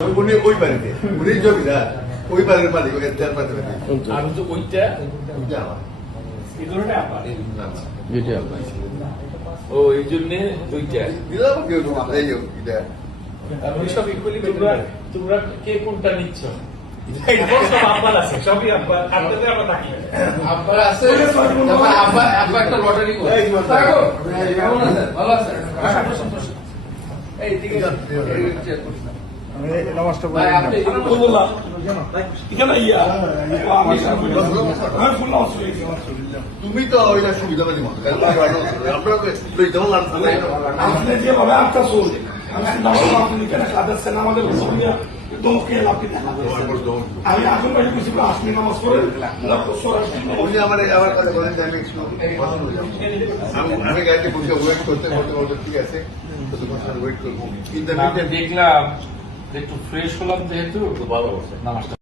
উনি ওই বাড়িতে উনি জমিদার ওই বাড়ির মালিক দেড় পাঁচ আর হচ্ছে ওইটা ও এই জন্য দুইটা সব ইকুয়ালি তোমরা কে কোনটা নিচ্ছ সব আব্বার আছে সবই আব্বার আপনাদের আমরা থাকি আব্বার আছে আব্বা একটা লটারি করে কেমন আছে ভালো আছে এই ঠিক আছে তুমি তো ওইটা সুবিধা পাচ্ছি আপনারা আপনি যেভাবে আপনার চল আপনি কেন কাঁদাচ্ছেন আমাদের আমি এখন বাড়ি কিছু আসলে নামাজ পড়ে উনি আমার কথা বলেন যে আমি গাড়িতে বসে ওয়েট করতে করতে বলতে ঠিক আছে ওয়েট করবো কিন্তু দেখলাম একটু ফ্রেশ হলাম যেহেতু ভালো নামাজটা